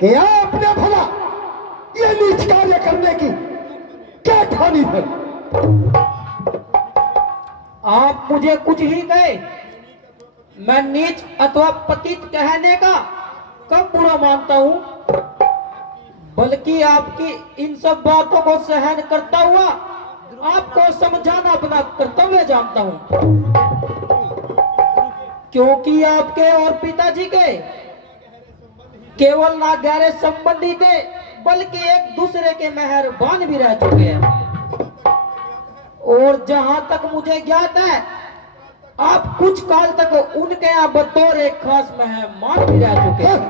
कि आपने भला ये नीच कार्य करने की क्या ठानी है? आप मुझे कुछ ही कहे, मैं नीच अथवा पतित कहने का कब बुरा मानता हूँ, बल्कि आपकी इन सब बातों को सहन करता हुआ आपको समझाना अपना कर्तव्य जानता हूँ। क्योंकि आपके और पिताजी के केवल ना गहरे संबंधी थे, बल्कि एक दूसरे के मेहरबान भी रह चुके हैं। और जहां तक मुझे ज्ञात है, आप कुछ काल तक उनके यहाँ बतौर एक खास मेहमान भी रह चुके हैं।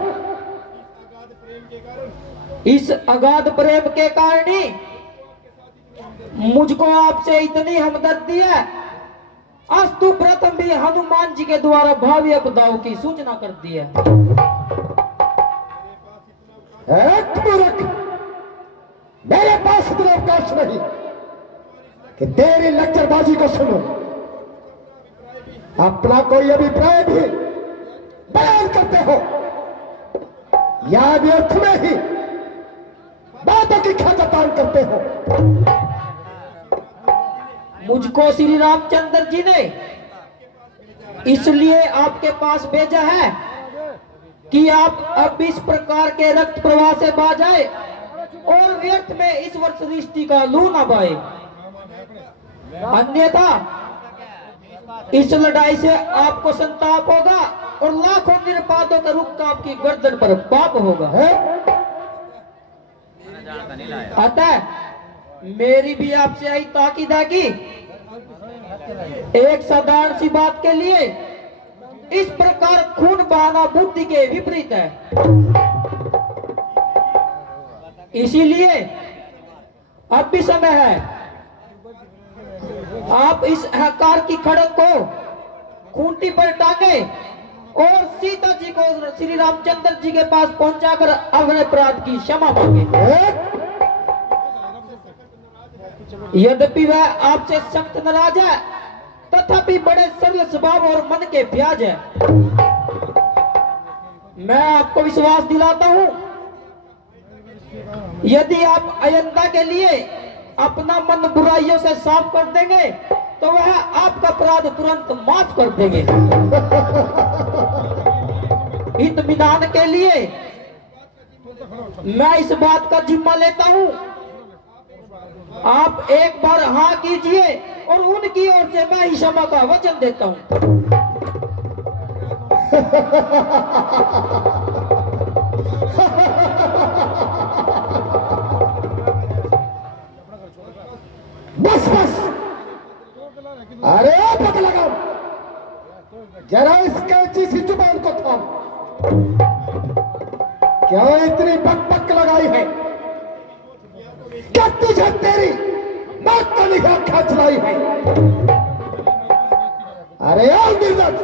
इस अगाध प्रेम के कारण ही मुझको आपसे इतनी हमदर्दी है। अस्तु प्रथम भी हनुमान जी के द्वारा भावी आपदाओं की सूचना कर दी है। एक मूर्ख, मेरे पास इतना अवकाश नहीं कि तेरी लक्चरबाजी को सुनो। अपना कोई अभिप्राय भी बयान करते हो या व्यर्थ में ही बातों की खातान करते हो। मुझको श्री रामचंद्र जी ने इसलिए आपके पास भेजा है कि आप अब इस प्रकार के रक्त प्रवाह से बाज आए और व्यर्थ में इस वर्ष सृष्टि का लू न बाए। अन्यथा इस लड़ाई से आपको संताप होगा और लाखों निरपादों का रुख का आपकी गर्दन पर पाप होगा। अतः मेरी भी आपसे आई ताकीद है कि एक साधारण सी बात के लिए इस प्रकार खून बहाना बुद्धि के विपरीत है। इसीलिए अब भी समय है, आप इस अहंकार की खड़क को खूंटी पर टांगे और सीता जी को श्री रामचंद्र जी के पास पहुंचाकर अपने अपराध की क्षमा मांगे। यद्यपि वह आपसे सख्त नाराज है, तथापि बड़े सरल स्वभाव और मन के प्याज है। मैं आपको विश्वास दिलाता हूं, यदि आप अयंता के लिए अपना मन बुराइयों से साफ कर देंगे तो वह आपका अपराध तुरंत माफ कर देंगे। इत्मीनान के लिए मैं इस बात का जिम्मा लेता हूं, आप एक बार हाँ कीजिए और उनकी ओर से मैं ही क्षमा का वचन देता हूं। बस बस, अरे पक लगाओ, जरा इसके चीसी जुबान को थाम। क्या इतनी बक लगाई है? क्या तुझे तेरी मौत का निगाह खींच लाई है? अरे यार निर्लज,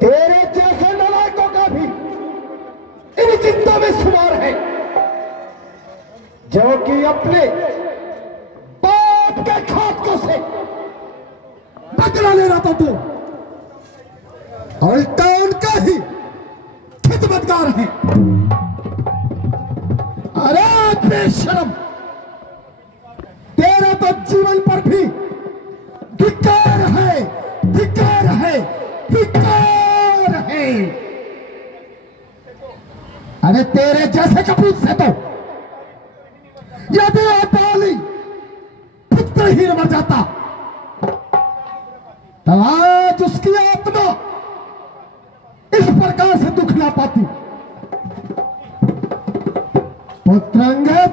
तेरे जैसे नालायकों का भी इन चिंता में शुमार है, जो कि अपने बाप के खातों से बदला ले रहा था तू, उल्टा उनका ही खिदमतगार है। अरे बेशरम, तेरा तो जीवन पर भी धिक्कार है, धिक्कार है, धिक्कार है। अरे तेरे जैसे कपूत से तो यदि अपाली पुत्र ही मर जाता तो आज उसकी आत्मा इस प्रकार से दुख ना पाती। पुत्रंगद,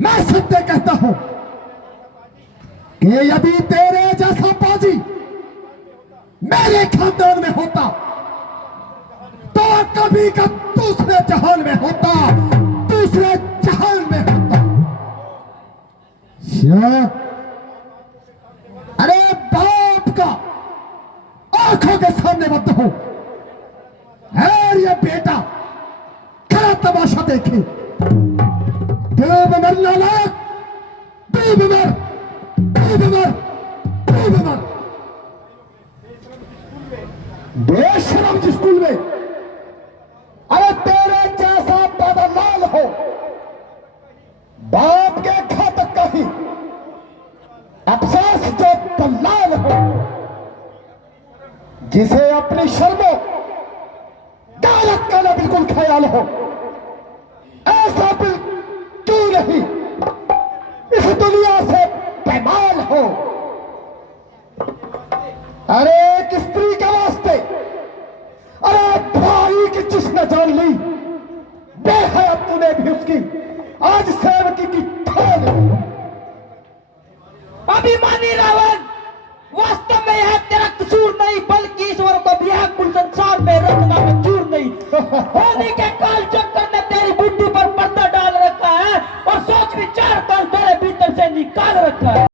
मैं सत्य कहता हूं कि यदि तेरे जैसा पाजी मेरे खानदान में होता तो कभी का दूसरे जहान में होता, दूसरे जहान में होता। अरे बाप का आंखों के सामने मत हो, है ये बेटा खरा तमाशा देखे। देव मर नालायक, देव मर, देव मर, देव मर। बेशरम जिस स्कूल में जिसे अपनी शर्मो दौलत का ना बिल्कुल ख्याल हो, ऐसा क्यों नहीं इस दुनिया से बेमाल हो। अरे एक स्त्री के वास्ते, अरे भाई की जिसने जान ली, बेहद तूने भी उसकी आज सेवकी की ठान। अभिमानी रावण, वास्तव में यह तेरा कसूर नहीं, बल्कि ईश्वर को भी यह कुल संसार में रखना मंजूर नहीं। होने के काल चक्कर ने तेरी बुद्धि पर पर्दा डाल रखा है और सोच विचार कर तेरे भीतर से निकाल रखा है।